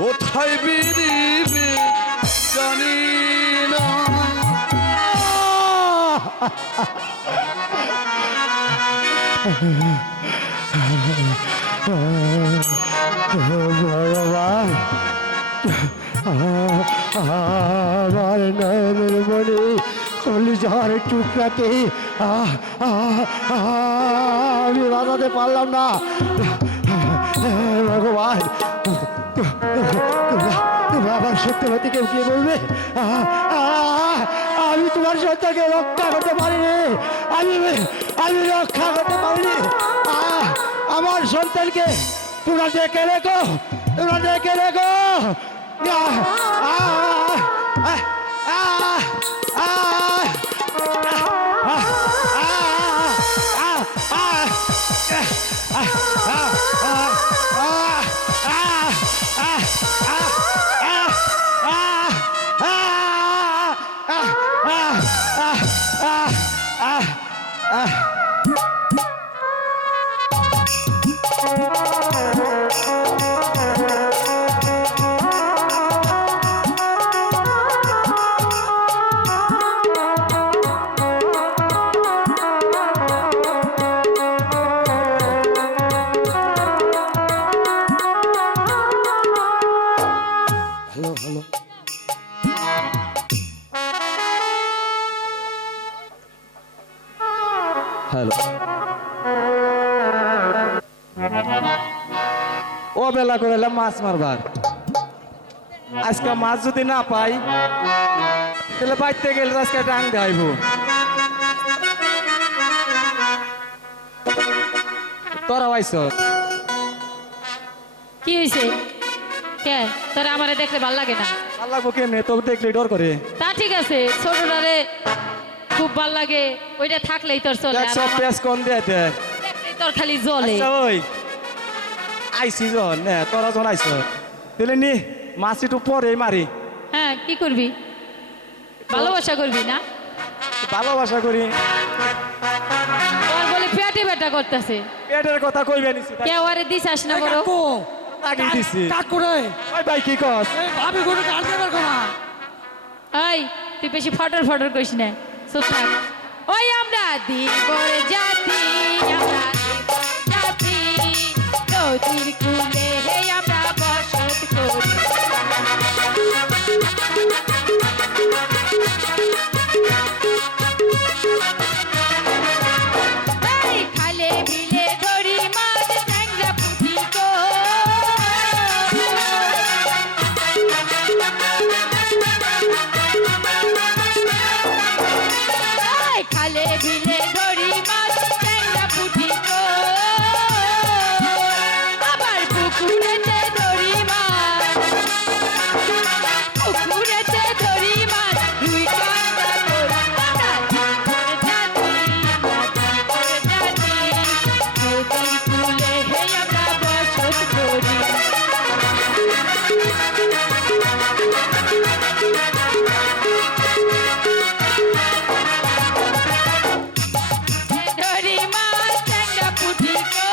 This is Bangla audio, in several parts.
কোথায় বিরিবে জানি না। ভগবান আমার নয়নের মনে কলিজার টুকরাকে আমি বাঁচাতে পারলাম না। ভগবান তোমরা আমার সত্যবতীকে কে বলবে? আমি তোমার সত্যকে রক্ষা করতে পারিনি, আমি রক্ষা করতে পারিনি। আমার সন্তানকে তোমরা ডেকে রেখো, তোমরা ডেকে রেখো। হ্যালো, ও বেলা করে মাছ মারবার। আজকে মাছ যদি না পাই তাহলে বাইতে গেলে আজকে ডাং দেখাইব। তোরা আইস কি হয়েছে? কে তোরা আমারে দেখলে ভাল লাগে না? ভাল লাগবো কেমনে? তোকে দেখলে ডর করে। তা ঠিক আছে, ছোটটারে খুব ভাল লাগে, ওইটা থাকলেই তোর চলে। আর আমার পেঁয়াজ কম দিয়ে দেখলেই তোর খালি জ্বলে। ওই আইসি জন না, তোরা জন আইস তাহলে নি মাছ একটু পরে মারি। হ্যাঁ, কি করবি? ভালোবাসা করবি না? ভালোবাসা করি। ওর বলে পেটে ব্যথা করতেছে। পেটের কথা কইবে নিছি, কেউ আরে দিছাস না বড়? তাকে দিছি। কাকুরে ওই ভাই কি কস? ভাবি কোনো গাল দেবার কোনা। এই তুই বেশি ফটর ফটর করিস না, চুপ থাক। ওই আমরা দিবর জাতি, আমরা দিবর জাতি, নদীর কূলে হে আমরা বসত করি। এই খালে বিলে ধরি মাছ, ট্যাংরা পুঁটি গো। এই খালে বিলে ধরি মাছ, ট্যাংরা পুঁটি গো। আবার পুকুরেতে ধরি মাছ, পুকুরেতে ধরি মাছ, রুই কাঁকড়া ধরি। আমরা দিবর জাতি, আমরা দিবর জাতি, নদীর কূলে হে আমরা বসত করি। ধরি মাছ, ট্যাংরা পুঁটি গো।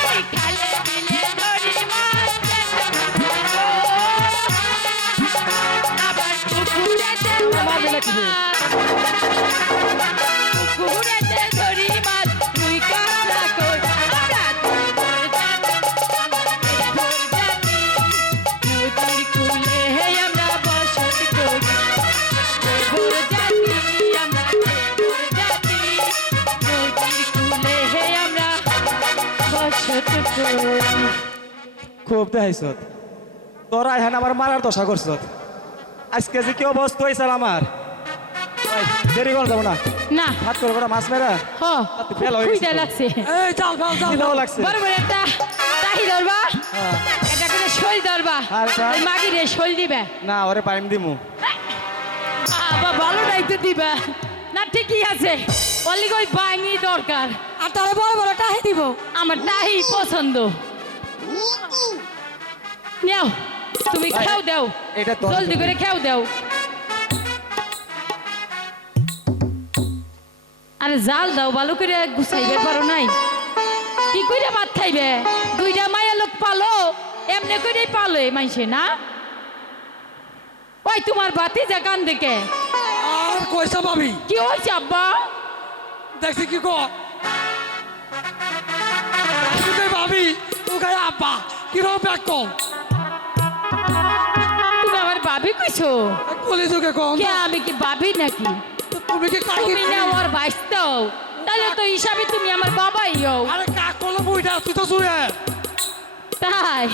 এই খালে বিলে ধরি মাছ, ট্যাংরা পুঁটি গো। আবার পুকুরেতে ধরি মাছ, পুকুরেতে ধরি মাছ, রুই কাঁকড়া করি। আমরা দিবর জাতি, আমরা দিবর জাতি, নদীর কূলে হে আমরা বসত করি। দিবর জাতি, আমরা দিবর জাতি, নদীর কূলে হে আমরা বসত করি। খুব দেখাইছ তোরা এখানে আমার মারার দশা করছ। আজকে যে কি অবস্থা হয়েছে আমার, ওই, দেরি করে যাবো না। না হাত করে করে মাছ মেরা হ ফেল হয়ে খুইদা গেছে। লাগছে। এই চাল চাল চাল খিদাও লাগছে। বড় বড় একটা তাহি ধরবা, এটা করে শৈল ধরবা, আর এটা? ওই মাগিরে শৈল দিবে। না ওরে পাইম দিমু। আবার ভালো দায়িত্ব দিবা না? ঠিকই আছে, অলি ওই বাঙি দরকার। আর তাহলে বড় বড় টাহি দিব। আমার তাহি পছন্দ। নাও তুমি খেও দাও, এটা তোর জলদি করে খেও দাও। আরে আমার জাল দাও ভালো করে গুছাইবে পারো নাই কি কইরা ভাত খাইবে দুইটা মায়া লোক পালো এমনি কইরাই পালো এই মাইসে না ওই তোমার বাতি যা কান দেখে আর কইসা ভাবি কি হয়েছে আব্বা দেখছি কি কো তুই ভাবি তুই আব্বা কি রকম ব্যাক কম তুমি আমার ভাবি কইছো কলি যুগে কম কে আমি কি ভাবি নাকি তুমি কি কাকি তুমি না ওর বাইস্তো তাহলে তো হিসাবে তুমি আমার বাবাই হও আরে কাক করলো বইটা তুই তো শুয়ে তাই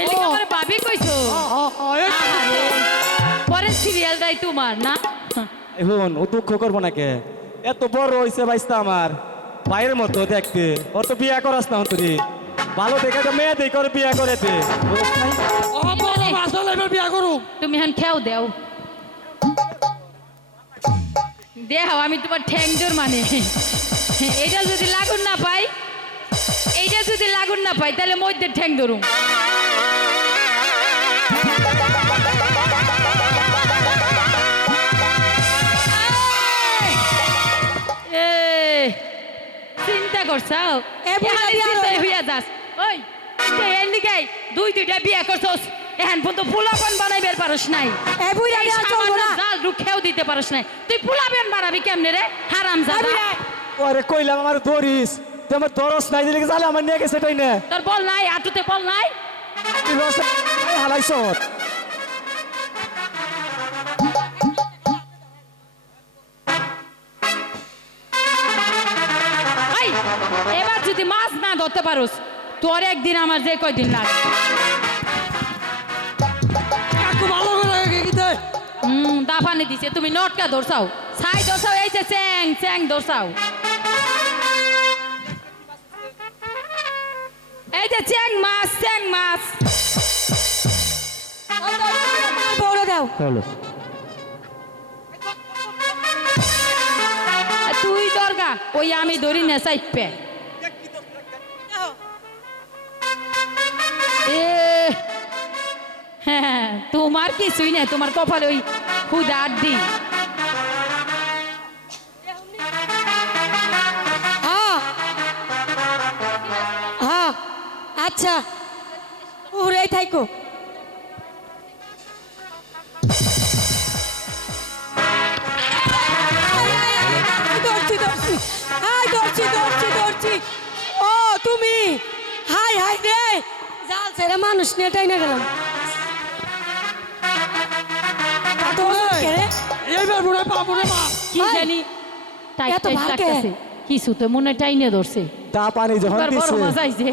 এলি আমার ভাবি কইছো আরে পরের সিরিয়ালটাই তোমার না এখন ও দুঃখ করবো না কে এত বড় হয়েছে বাইসটা আমার ভাইয়ের মতো দেখতে ওর তো বিয়া করাস না তুই ভালো দেখে তো মেয়ে দেখে ওর বিয়া করে দে ও বড় আসলে এবার বিয়া করুম তুমি এখন খেও দেও দেও আমি তোমার ঠ্যাংজোর মানে এইটা যদি লাগুন না পাই এইটা যদি লাগুন না পাই তাহলে মধ্যে ঠ্যাং ধরুম চিন্তা করছাও হইয়া যাস ওই এর লিগে দুইটা বিয়া করছস এখন পর্যন্ত পোলাপান বানাইবার পারস নাই এই বুইড়া এই বিয়া চলবো না। সামান্য জাল রুখেও দিতে পারস নাই তুই পোলাপান বানাবি কেমনে রে হারাম জাদা ওরে কইলাম আমার ধরিস তুই আমার দরস নাই দিলে জালে আমার নিয়ে গেছে এটাই না তোর বল নাই আটুতে বল নাই তুই রস হালাইছ এই এবার যদি মাছ না ধরতে পারোস তোর একদিন আমার যে কয়দিন লাগে কাকু ভালো করে কি দে দাফানি দিছে তুমি নটকা ধরছাও ছাই ধরছাও এই যে চ্যাং চ্যাং ধরছাও এই যে চ্যাং মাছ বড় দাও আর তুই দরগা ওই আমি ধরি না চাইপে এ হ্যাঁ তোমার কিছুই না তোমার কপালে ওই খুদা আড্ডি হ্যাঁ হ্যাঁ আচ্ছা ওরাই থাইকো ধরছি ধরছি হাই ধরছি ধরছি ধরছি ও তুমি হাই হাই রে জাল ছেড়ে মানুষ নিয়ে টাইনা গেলাম এইবার বুড়ে পা বুড়ে মা কি হাই, জানি টাইট এত টাইট ভালকে? লাগতেছে কিছু তো মনে টাইনে ধরছে তা পানি যখন এবার বড় দিছে মজা আইছে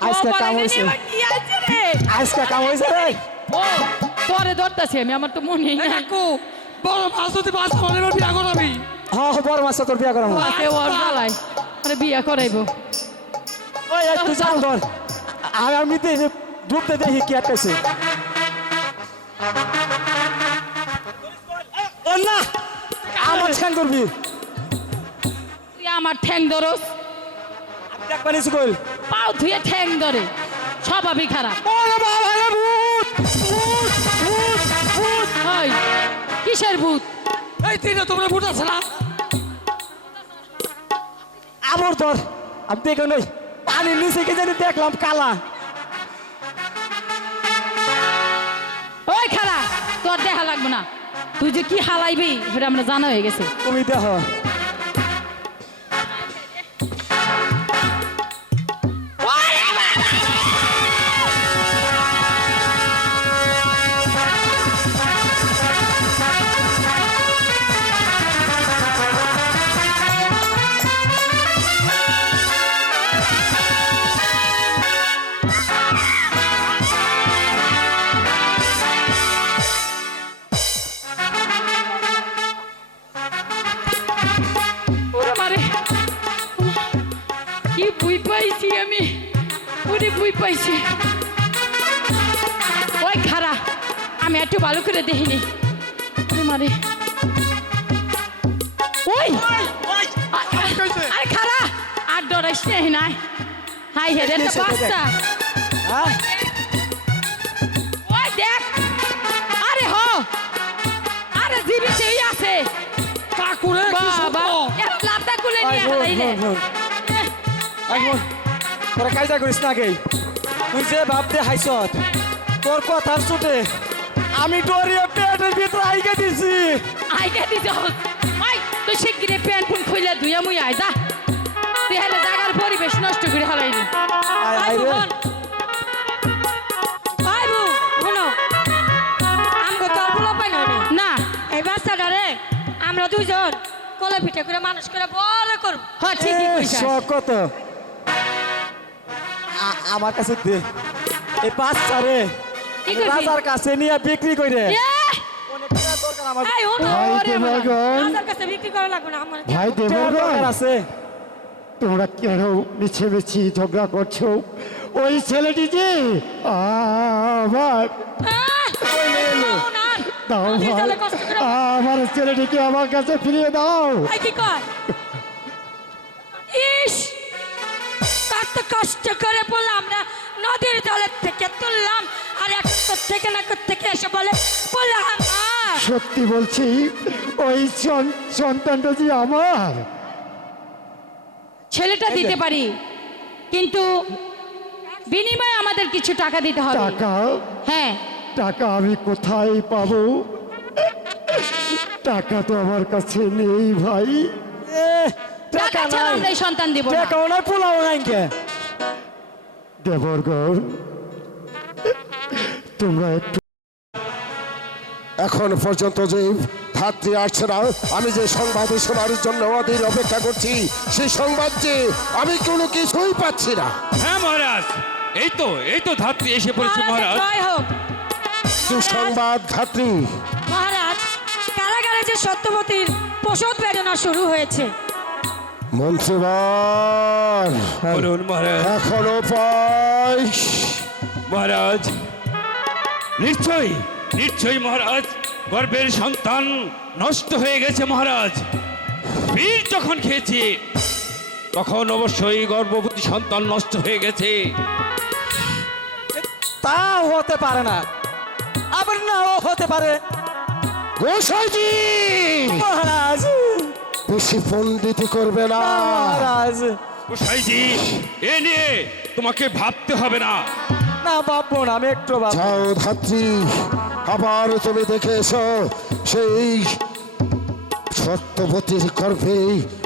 আজকে ও, কাম বলে হইছে। গেলে এবার কি আছে রে? আজকে কাম হয়েছে রে ও পরে ধরতেছি আমি আমার তো মনেই এই নাই কাকু বড় মাছ যদি মাছ আমার এবার বিয়া করাবি হ্যাঁ বড় মাছ তোর বিয়া করাম আছে ওর জ্বালায় আরে বিয়া করাইবো ওই একটু জাল ধর আমি ডুবতে দেখি কি আটকাইছে ও না আমার ঠ্যাং করবি তুই আমার ঠ্যাং ধরস আমি দেখবা নিছি কইল পাও ধুয়ে ঠ্যাং ধরে স্বভাবই খারাপ ওরে বাবা রে ভূত ভূত ভূত ভূত হয় কিসের ভূত এই তিনটা তোমরা বুট আছে না আমর ধর আমি দেখো নই পানি নিচে কে জানি দেখলাম কালা ওই খারা তোর দেখা লাগবে না তুই যে কি হালাইবি সেটা আমরা জানা হয়ে গেছে তুমি দেখো ওরে মারে কি বুই পাইছি আমি ওরে বুই পাইছি ওই খারা আমি একটু ভালো করে দেখিনি ওরে মারে ওই আরে খারা আর ডরাইস নাই হাই হেরে একটা বাচ্চা হ্যাঁ ওই দেখ আরে হ আরে জীবিতই আছে কাকুরে কি বাবা শুনবো? এত লাভ হালাইলে আইমন তোরা কায়দা করিস না আগে তুই যে ভাবতে হাইছত তোর কথার ছুটে আমি ডরিয়ে পেটের ভিতরে আইকে দিছি আইকা দিছ আই তুই শিগগিরে প্যান্ট পুন খুইলা ধুইয়া মুই আয় যা তুই হেলে জাগার পরিবেশ নষ্ট করে হালাইলি আয় আয় রে না এই বাচ্চাটা রে আমরা দুইজন কলে পিঠে করে মানুষ করে বড় করব হ্যাঁ ঠিকই কইছাস শখ কত আমার কাছে দে এই বাচ্চা রে কি করবি? রাজার কাছে নিয়ে বিক্রি করে এহ! অনেক টাকা দরকার আমার এই ও তো ভাই ওরে বাবা। দেবগণ রাজার কাছে বিক্রি করা লাগবে না আমার ভাই টাকা দরকার দেবগণ আছে তোমরা কেন মিছি ঝগড়া করছো ওই ছেলেটি যে আমার দাও নদীর ভাই জলে কষ্ট করে- আমার ছেলেটিকে আমার কাছে ফিরিয়ে দাও এই কি কর ইস কত কষ্ট করে বললাম আমরা নদীর জলের থেকে তুললাম আর এখন তো থেকে না থেকে এসে বললাম সত্যি বলছি ওই সন্তানটা যে আমার ছেলেটা দিতে পারি কিন্তু বিনিময়ে আমাদের কিছু টাকা দিতে হবে টাকা হ্যাঁ টাকা আমি কোথায় পাবো টাকা তো আমার কাছে নেই ভাই টাকা ছাড়া আমরা এই সন্তান দিব না টাকাও নাই পোলাও নাই কে দেবরগণ তোমরা একটু এখন পর্যন্ত যে ধাত্রী আসছে না আমি যে সংবাদ শোনার জন্য ওদের অপেক্ষা করছি সেই সংবাদ যে আমি কোনো কিছুই পাচ্ছি না হ্যাঁ মহারাজ এই তো ধাত্রী এসে পড়েছে মহারাজ জয় হোক সুসংবাদ ধাত্রী মহারাজ কারাগারে যে সত্যবতীর প্রসব বেদনা শুরু হয়েছে মন্ত্রীবর বলুন মহারাজ এখনো পাই মহারাজ নিশ্চয়ই মহারাজ গর্ভের সন্তান নষ্ট হয়ে গেছে মহারাজ বীর যখন খেয়েছে তখন অবশ্যই গর্ভবতী সন্তান নষ্ট হয়ে গেছে তা হতে পারে না আবার নাও হতে পারে গোসাইজি মহারাজ বেশি পণ্ডিতি করবে না মহারাজ গোসাইজি এ নিয়ে তোমাকে ভাবতে হবে না না ভাববো না আমি একটু ভাববো যাও ধাত্রী আবার তুমি দেখে এসো সেই সত্যবতীর গর্ভে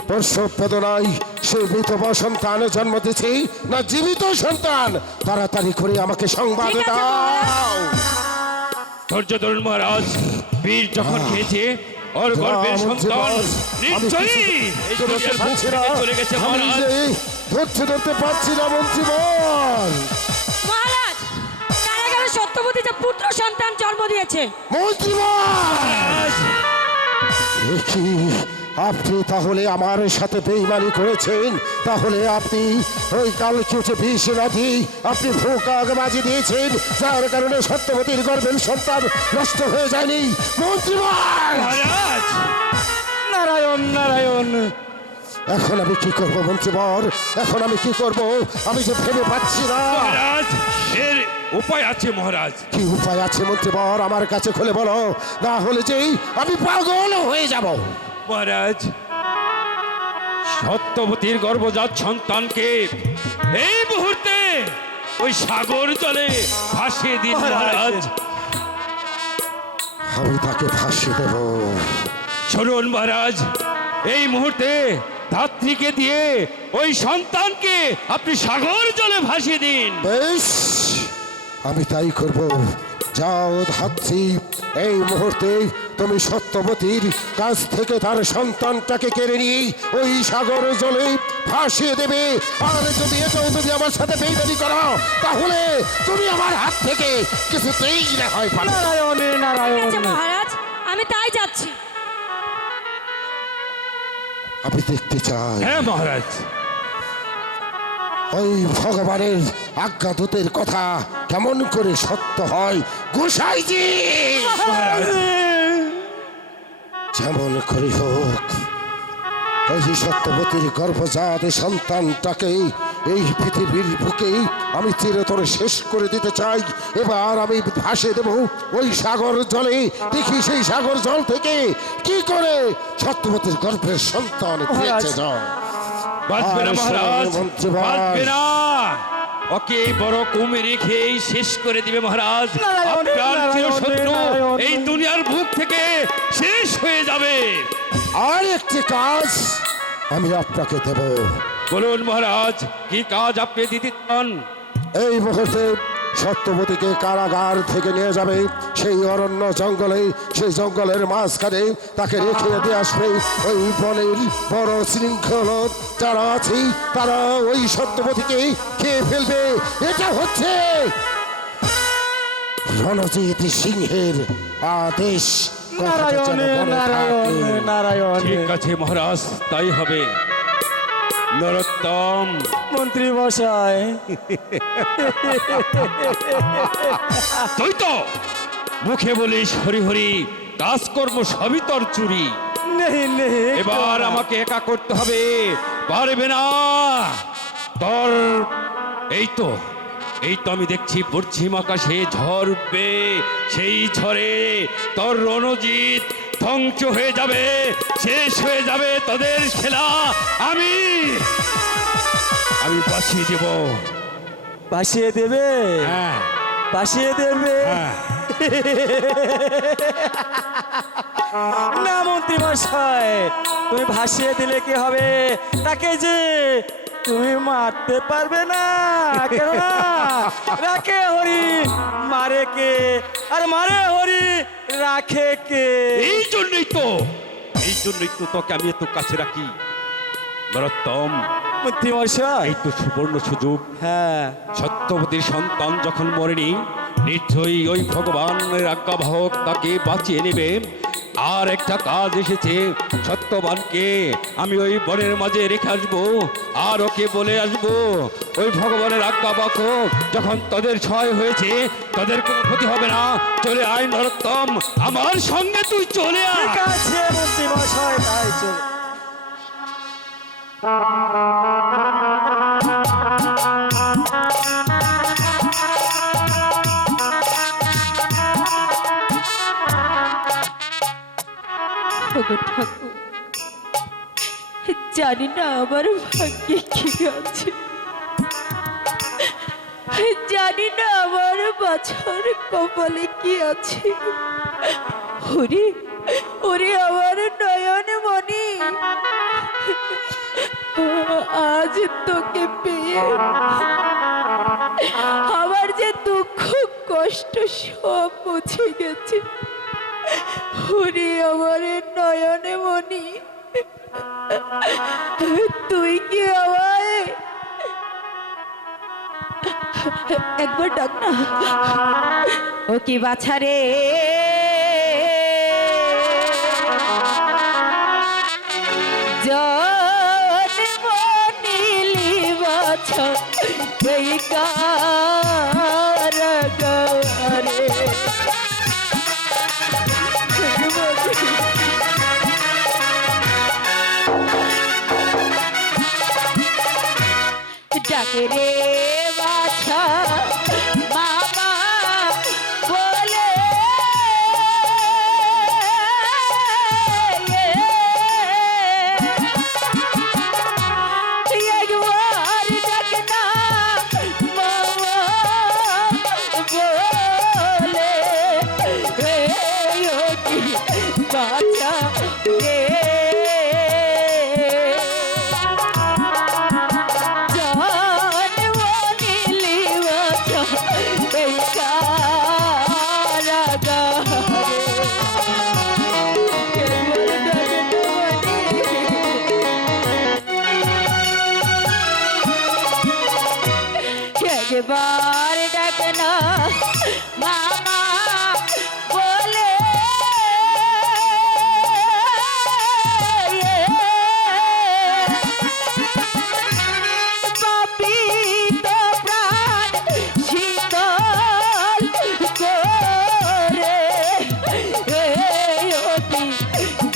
প্রসব বেদনায় সেই বিধবা সন্তান জন্ম দিয়েছে না জীবিত সন্তান তাড়াতাড়ি করে আমাকে সংবাদ ঠিক আছে, দাও ধৈর্য ধরুন মহারাজ বীর যখন খেয়েছে ওর গর্ভের সন্তান নিশ্চয়ই এই দুনিয়ার বুক থেকে চলে গেছে আমি মহারাজ যে ধরতে পারছি না মন্ত্রীবর মহারাজ কারাগারে সত্যবতী যে পুত্র সন্তান জন্ম দিয়েছে মন্ত্রীবর কি আপনি তাহলে আমার সাথে বেইমানি করেছেন তাহলে আপনি ওই কালকে উঠে বিষ নদী আপনি ভোকা বাজি দিয়েছেন যার কারণে সত্যবতীর গর্ভের সন্তান নষ্ট হয়ে যায়নি মন্ত্রীবর মহারাজ নারায়ণ নারায়ণ এখন আমি কি করব মন্ত্রীবর এখন আমি কি করব আমি যে ভেবে পাচ্ছি না মহারাজ এর উপায় আছে মহারাজ কি উপায় আছে মন্ত্রীবর আমার কাছে খুলে বলো না হলে যে আমি পাগল হয়ে যাব মহারাজ সত্যবতীর গর্ভজাত সন্তানকে এই মুহূর্তে ওই সাগর জলে ভাসিয়ে দিন মহারাজ আমি তাকে ফাঁসিয়ে দেব শুনুন মহারাজ এই মুহূর্তে ধাত্রীকে দিয়ে ওই সন্তানকে আপনি সাগর জলে ভাসিয়ে দিন বেশ আমি তাই করব যাও ধাত্রী এই মুহূর্তে তুমি সত্যবতীর কাছ থেকে তার সন্তানটাকে কেড়ে নিয়ে ওই সাগর জলে ভাসিয়ে দেবে আর যদি এটাও যদি আমার সাথে বেইমানি করো তাহলে তুমি আমার হাত থেকে কিছুতেই রেহাই পাবে না। নারায়ণ ঠিক আছে নারায়ণ মহারাজ আমি তাই যাচ্ছি আমি দেখতে চাই হ্যাঁ মহারাজ ওই ভগবানের আজ্ঞাদূতের কথা কেমন করে সত্য হয় গোসাইজি যেমন করে হোক ওই যে সত্যবতীর গর্ভজাত সন্তানটাকে এই পৃথিবীর বুকে আমি চিরতরে শেষ করে দিতে চাই এবার আমি ভাসিয়ে দেব ওই সাগর জলে দেখি সেই সাগর জল থেকে কি করে সত্যবতীর গর্ভের সন্তান বেঁচে যায় বাঁচবে না আর মহারাজ, শোনো মন্ত্রীবর, বাঁচবে না। ওকে এই বড় কুমির রেখেই শেষ করে দিবে মহারাজ। নারায়ণ, আপনার নারায়ণ, চিরশত্রু নারায়ণ। এই দুনিয়ার বুক থেকে শেষ হয়ে যাবে। আর একটি কাজ আমি আপনাকে দেব। বলুন মহারাজ, কি কাজ আপনি দিতে চান? এই মুহূর্তে সত্যবতীকে কারাগার থেকে নিয়ে যাবে সেই অরণ্য জঙ্গলে, সেই জঙ্গলের মাঝখানে তাকে রেখে দিয়ে আসবে। ওই বনের বড় শৃঙ্খল যারা আছে তারা ওই সত্যবতীকে খেয়ে ফেলবে। এটা হচ্ছে রণজিৎ সিংহের আদেশ। কথাটা যেন নারায়ণ, মনে নারায়ণ, থাকে। নারায়ণ। ঠিক আছে মহারাজ, তাই হবে। নরোত্তম, মন্ত্রী মশাই, তুই তো মুখে বলিস হরি হরি, কাজকর্ম সবই তোর চুরি। নেই নেই, এবার আমাকে একা করতে হবে, পারবে না তোর। এই তো আমি দেখছি পশ্চিম আকাশে ঝড় উঠবে, সেই ঝড়ে তোর রণজিৎ ধ্বংস হয়ে যাবে, শেষ হয়ে যাবে তোদের খেলা। আমি বাঁচিয়ে দেব। ভাসিয়ে দেবে, হ্যাঁ ভাসিয়ে দেবে। হ্যাঁ। না মন্ত্রী মশাই, তুমি ভাসিয়ে দিলে কি হবে? তাকে যে তুমি মারতে পারবে না, কেননা রাখে হরি মারে কে, আর মারে হরি রাখে কে। এই জন্যই তো তোকে আমি এত কাছে রাখি। নরোত্তম, মন্ত্রী মশাই, এই তো সুবর্ণ সুযোগ। হ্যাঁ, সত্যবতীর সন্তান যখন মরেনি, নিশ্চয়ই ওই ভগবানের আজ্ঞাবাহক তাকে বাঁচিয়ে নেবে। আর একটা কাজ এসেছে, সত্যবানকে আমি ওই বনের মাঝে রেখে আসবো, আর ওকে বলে আসবো ওই ভগবানের আজ্ঞাবাহক যখন তাদের ছয় হয়েছে, তাদের কোনো ক্ষতি হবে না। চলে আয় নরোত্তম, আমার সঙ্গে তুই চলে আয়। ঠিক আছে মন্ত্রী মশাই, তাই চল। ওগো ঠাকুর, জানি না আমার ভাগ্যে কি আছে, জানি না আমার বাছার কপালে কি আছে। ওরে ওরে আমার নয়ন মনি, আজ তোকে পেয়ে আমার যে দুঃখ কষ্ট সব মুছে গেছে। ওরে আমার নয়নে মনি, তুই কি আমায় একবার ডাক না। ও কি বাছা রে, জন্ম নিলি বাছা এই কারাগারে। ডাকে রে বাছা মামা বলে, একবার ডাকে না মামা বলে, বাছা রে একবার ডাকনা মামা বলে, পাপি তো প্রাণ শীতল করে, অতি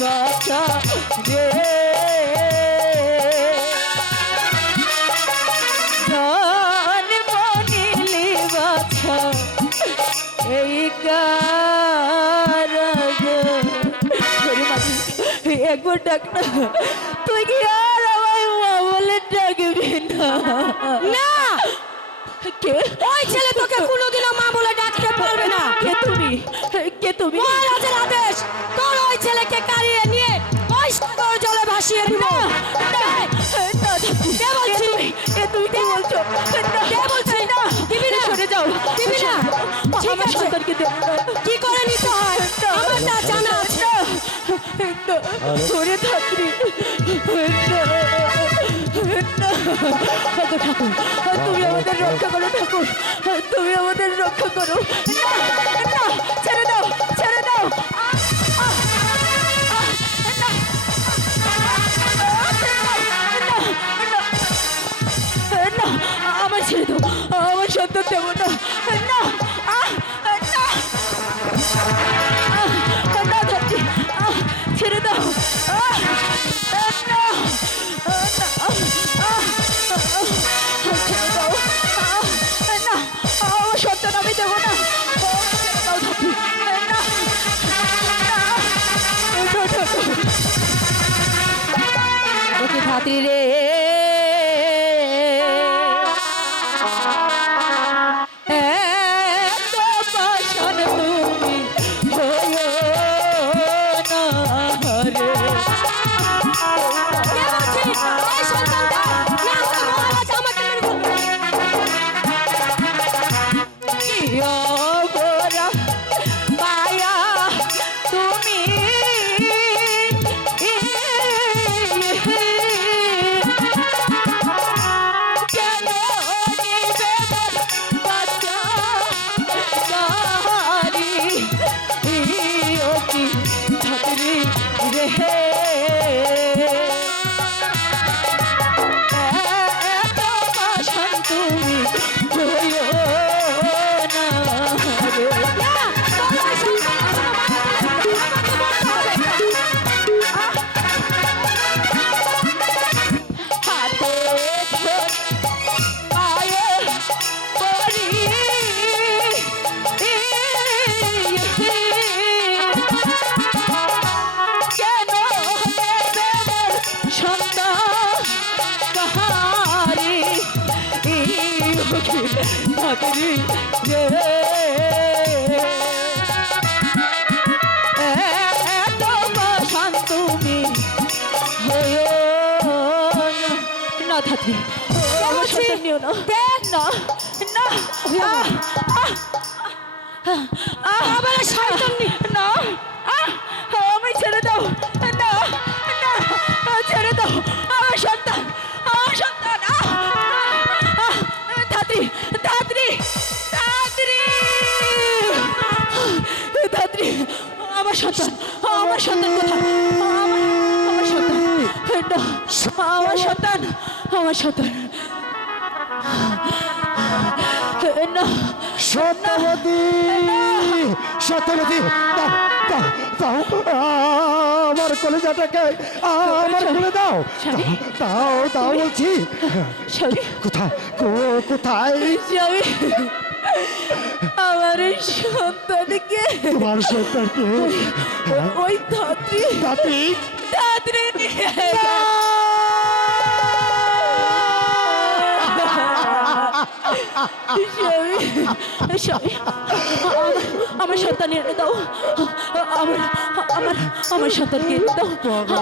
বাছা রে এই একবার ডাক না। তুই কি আর আমায় মা বলে না না কে ওই ছেলে তোকে কোনোদিনও মা বলে ডাকতে পারবে না। কে তুমি কে তুমি মহারাজের আদেশ তোর ওই ছেলেকে কারিয়ে নিয়ে ওই সাগর জলে ভাসিয়ে দিব। কে বলছি? তুমি কি বলছো কে বলছি? দিবি না? সরে যাও দিবি না? ঠিক আমার আছে। সন্তানকে দেব না কি করে নিতে হয় আমার তা জানা আছে। ওরে ধাত্রী ঠাকুর তুমি আমাদের রক্ষা করো ঠাকুর তুমি আমাদের রক্ষা করো না ছেড়ে দাও ছেড়ে দাও না আমার ছেড়ে দাও আমার সন্তান দেবো না না না ধাত্রী ছেড়ে দাও ছেড়ে দাও না আমার সন্তান আমি দেবো না ছেড়ে দাও ধাত্রী না ওকে ধাত্রী রে না ধাত্রী আমার সন্তান নিও না না না আবার শয়তান না আমি ছেড়ে দাও না না ছেড়ে দাও আমার সন্তান ধাত্রী ধাত্রী ধাত্রী ধাত্রী আমার সন্তান কোথায় আমার সন্তান না আমার সন্তান না সত্যবতী সত্যবতী দাও দাও দাও আমার কলেজাটাকে আমার খুলে দাও দাও দাও বলছি স্বামী কোথায় কোথায় স্বামী আমার এই সন্তানকে তোমার সন্তানকে ওই ধাত্রী দাদি নিয়ে স্বামী আমার সন্তান এনে দাও আমার সন্তানকে এনে দাও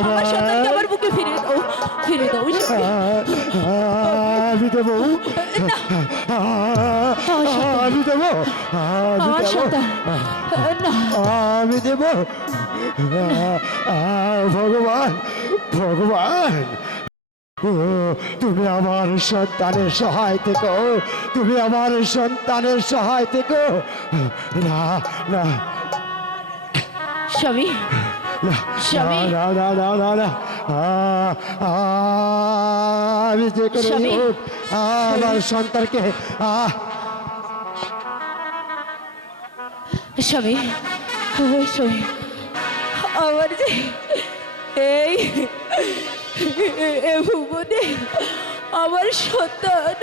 আমার সন্তানকে আমার বুকে ফিরিয়ে দাও আমি দেবো আমি দেবো আমার সন্তান না আমি দেব ভগবান ভগবান তুমি আমার সন্তানের সহায় থেকো তুমি আমার সন্তানের সহায় থেকো না না স্বামী না স্বামী। না না না না না আমি যে করে স্বামী। হোক আমার সন্তানকে স্বামী স্বামী আমার যে এই ভুবনে আমার সন্তান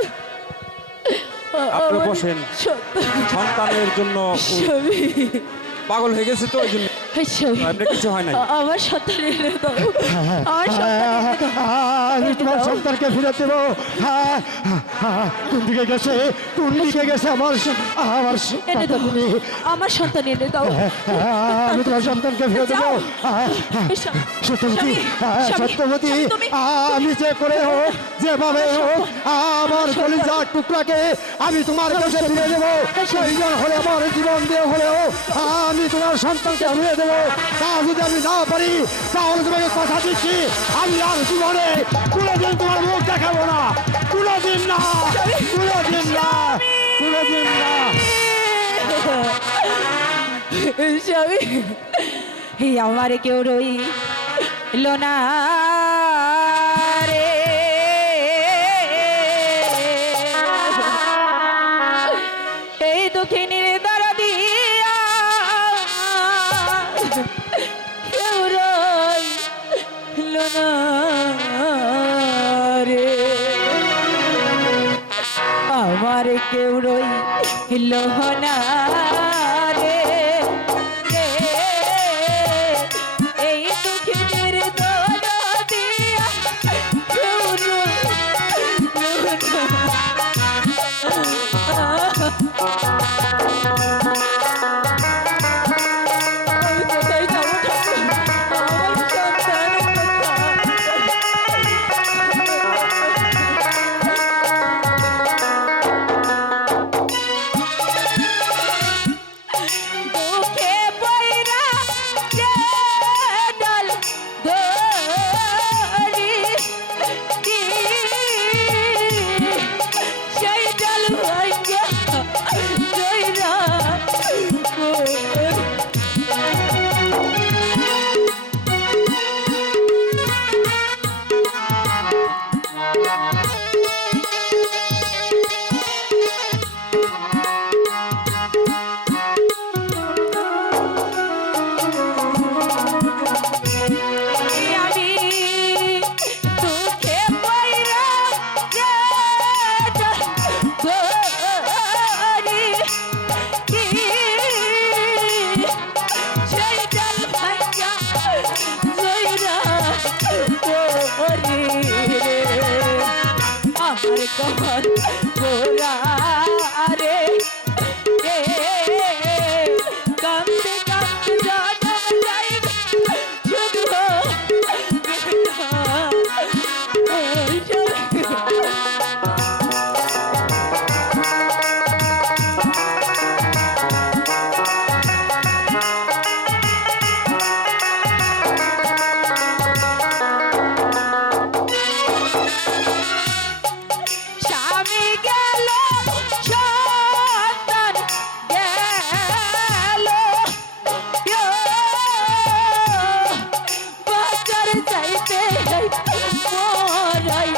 আপনারা বসেন। সন্তান সন্তানের জন্য স্বামী পাগল হয়ে গেছে তো ওই জন্য স্বামী, আপনার কিছু হয় নাই? আমার সন্তান এনে দাও, আমার সন্তান এনে দাও। আমি তোমার সন্তানকে ফিরে দেবো। কোন দিকে গেছে, কোন দিকে গেছে আমার আমার এনে দাও, তুমি? আমার সন্তান এনে দাও। আমি তোমার সন্তানকে ফিরে দেবো। সত্যবতী, সত্যবতী, আমি যে করে হোক, যেভাবে হোক, আমার কলিজার টুকরাকে আমি তোমার কাছে ফিরে দেবো। প্রয়োজন হলে আমার জীবন দিয়ে হলেও আমি তোমার সন্তানকে ফিরে দেবো। তা যদি আমি না পারি, তাহলে তোমাকে কথা দিচ্ছি, আমি আর জীবনে কোনোদিন তোমার মুখ দেখাবো না। কোনোদিন না, কোনোদিন না, কোনোদিন না। স্বামী, আমার কেউ রইল না রে, এই দক্ষিণের দ্বারা দিয়া কেউ রইল না রে, আমার কেউ রইল না রে, এই দুঃখের দ্বারা দিয়া কেউ রইল না। আমি কোথায় যাবো ঠাকুর? আমার সন্তান দুঃখে পয়রা যে ডাল ধরি কি সেই ডাল ভাইয়া জয়রা আমি দুঃখে পয়রা যে ধরি কি সেই ডাল ভাইয়া জয়রা করি রে, আমার কহর গোরা রে, কান্দে কান্দে জানম যাইব শুধু স্বামী গেল, সন্তান গেল, বাজার যাইতে মরাই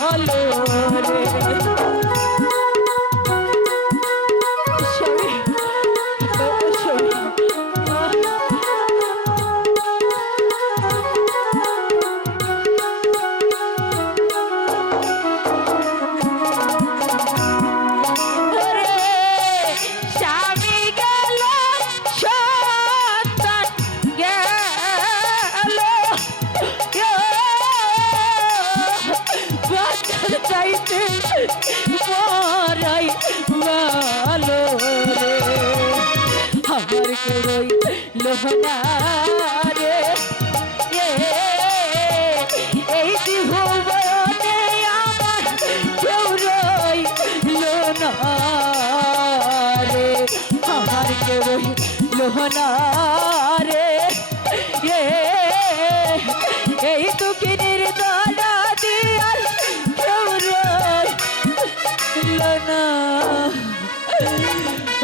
ভালো রে। স্বামী, স্বামী, ওরে স্বামী গেল, সন্তান গেল, বাজার যাইতে মরাই ভালো রে, আমার কেউ রইল না রে, এই জীবনে আমার কেউ রইল না রে, আমার কেউ রইল না রে, এই দুঃখের দ্বারা দিয়ার কেউ রইল না।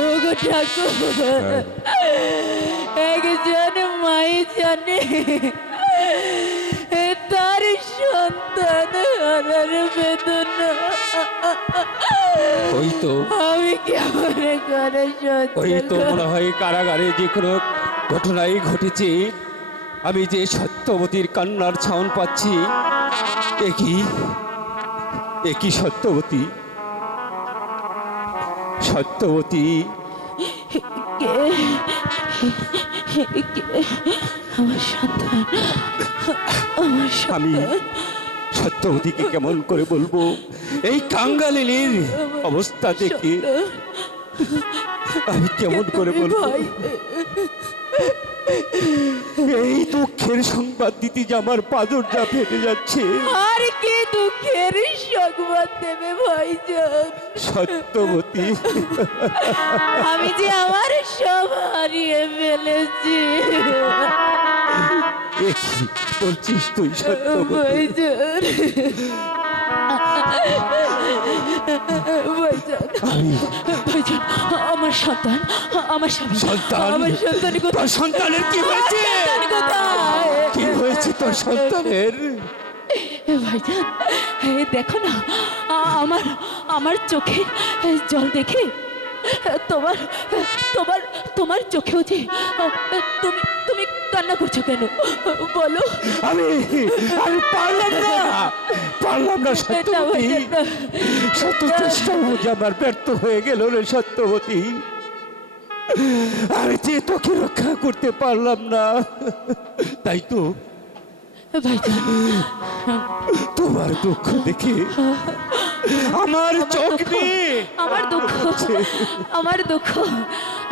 ওগো ঠাকুর, একজন মাই জানে তার সন্তান হারার বেদনা, ওই তো, আমি কেমন করে ওই তো সহ্য মনে হয় কারাগারে যে কোনো ঘটনাই ঘটেছে। আমি যে সত্যবতীর কান্নার ছাউন পাচ্ছি, একই সত্যবতী, সত্যবতী, আমার সন্তান, আমার আমি সন্তান। সত্যবতীকে কেমন করে বলবো এই কাঙ্গালিনীর অবস্থা দেখে? আমি কেমন করে বলবো? এই দুঃখের সংবাদ দিতে যে আমার পাদরটা ফেটে যাচ্ছে। আর কি দুঃখের সংবাদ দেবে ভাইজান? সত্যবতী, আমি যে আমার সব হারিয়ে ফেলেছি এ কি বলছিস তুই সত্যবতী? ভাইজান। ভাইজান, আমি ভাইজান, আমার সন্তান, আমার স্বামী, সন্তান? আমার সন্তান তোর কোথায়? সন্তানের কি হয়েছে? সন্তান কোথায়? কি হয়েছে তোর সন্তানের? ভাইজান, দেখো না, আমার আমার চোখে জল দেখে তোমার তোমার তোমার চোখেও যে তুমি তুমি কান্না করছো কেন বলো? আমি আমি পারলাম না না, সত্যবতী। ভাইজান, না। শত চেষ্টা যে আমার ব্যর্থ হয়ে গেল রে সত্যবতী। আমি যে তোকে রক্ষা করতে পারলাম না, তাই তো ভাইজান, তোমার দুঃখ দেখে আমার চোখ দিয়ে আমার দুঃখ, আমার দুঃখ,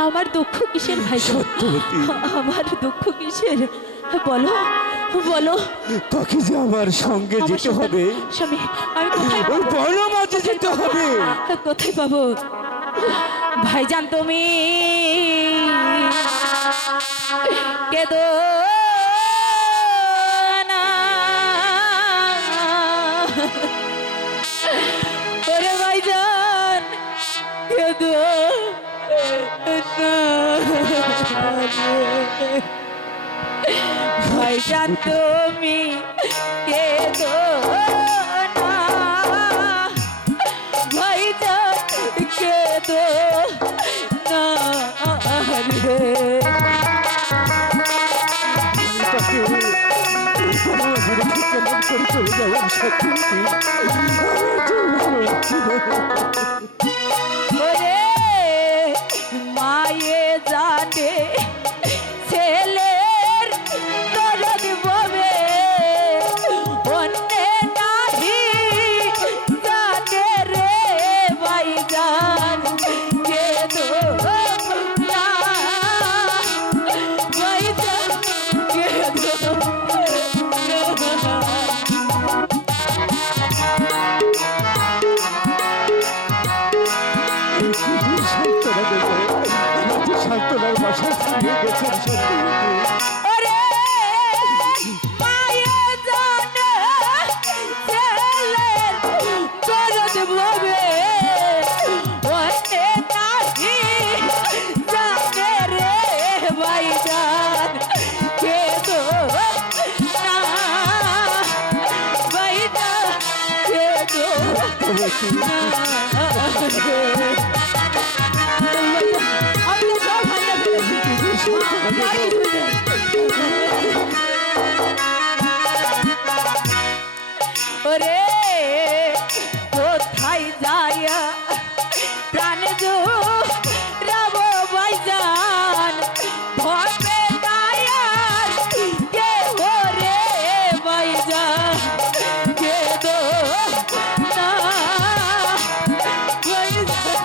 আমার দুঃখ কিসের ভাইজান? সত্যবতী, আমার দুঃখ কিসের বলো, বলো। তোকে যে আমার সঙ্গে আমার যেতে সন্তান, হবে, স্বামী, আমি কোথায় ওই পাবো? বন মাঝে যেতে হবে। কোথায় পাবো ভাইজান? তুমি কেদো না, ওরে ভাইজান কেদো না। ভাইজান তুমি কেদো না, ভাইজান কেদো না রে। তাকে এই বন মাঝে রেখে কেমন করে চলে যাবো সত্যবতী? আমার তো ভালো লাগছে না। ওরে মায়ে জানে ছেলের দরদ ববে, অন্যে নাহি জানে রে ভাইজান কেদো না, ভাইজান কেদো না। সান্ত্বনা দেবো, আমার যে সান্ত্বনার বাসা ফিরে গেছে সত্যবতী। ওরে মায়ে জানে ছেলের দরদ ববে, অন্যে নাহি জানে রে ভাইজান কেদো না, ভাইজান কেদো না। আমি তো সব হারিয়ে ফেলেছি। আর কিছুই নেই। ওরে কোথায় যায় প্রাণ রাব ভাইজান, ভবে দায়ার কে ওরে ভাইজান কেদো না, ভাইজান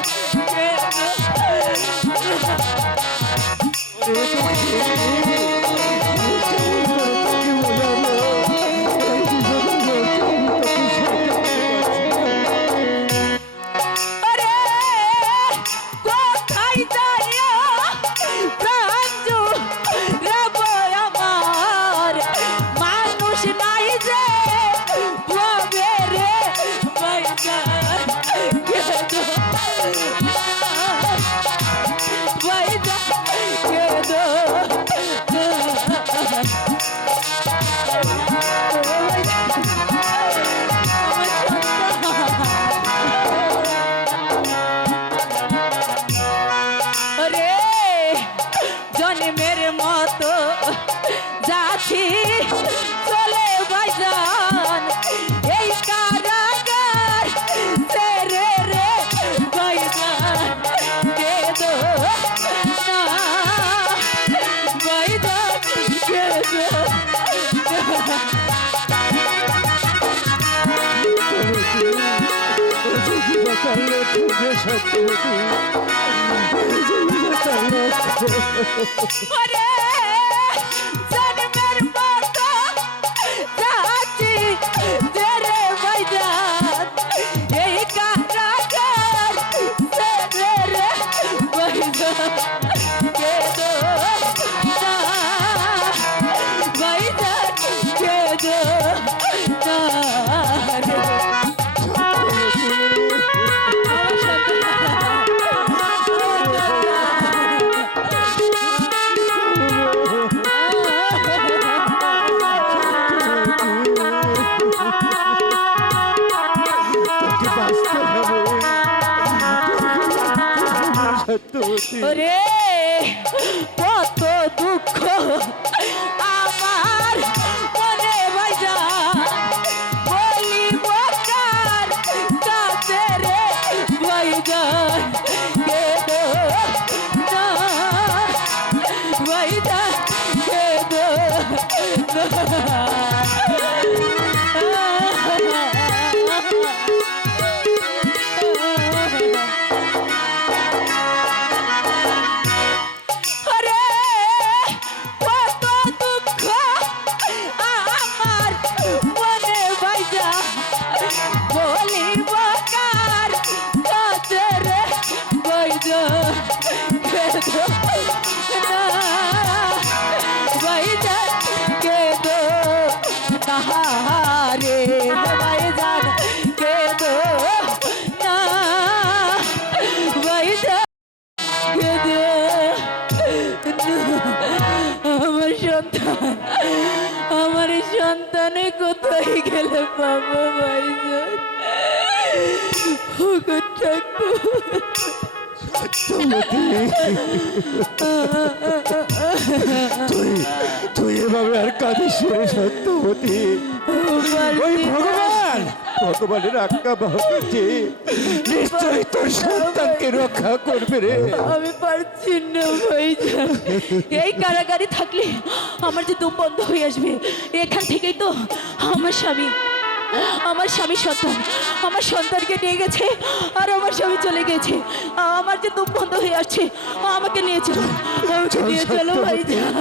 বাঁচালে খুঁজে সত্যবতী বাঁচালে ওরে জন্মের মতো যাচ্ছি যে রে ভাইজান এই কারাগার ছেড়ে রে ভাইজান কেঁদো না ভাইজান কেঁদো না রে। বাঁচতে হবে সত্যবতী ওরে কত দুঃখ আমার মনে ভাইজান বলিব কার কাছে রে ভাইজান কেঁদো না ভাইজান কেঁদো না। ওরে কত দুঃখ আমার মনে ভাইজা বলিব কার কাছে রে ভাইজা কেঁদো না ভাইজা কেঁদো না রে ভাইজান কেঁদো না ভাইজা আমার সন্তান আমার সন্তানে কোথায় গেলে পাবো ভাইজান তুই এভাবে আর কাঁদিস রে সত্যবতী ওই ভগবান ভগবানের আজ্ঞা বাহকে নিশ্চয়ই তোর সন্তানকে রক্ষা করবে রে আমি পারছি না ভাইজান এই কারাগারে থাকলে আমার যে দম বন্ধ হয়ে আসবে এখান থেকেই তো আমার স্বামী সন্তান আমার সন্তানকে নিয়ে গেছে আর আমার স্বামী চলে গেছে আমার যে দম বন্ধ হয়ে আসছে আমাকে নিয়ে চলো আমাকে নিয়ে চলো ভাইজান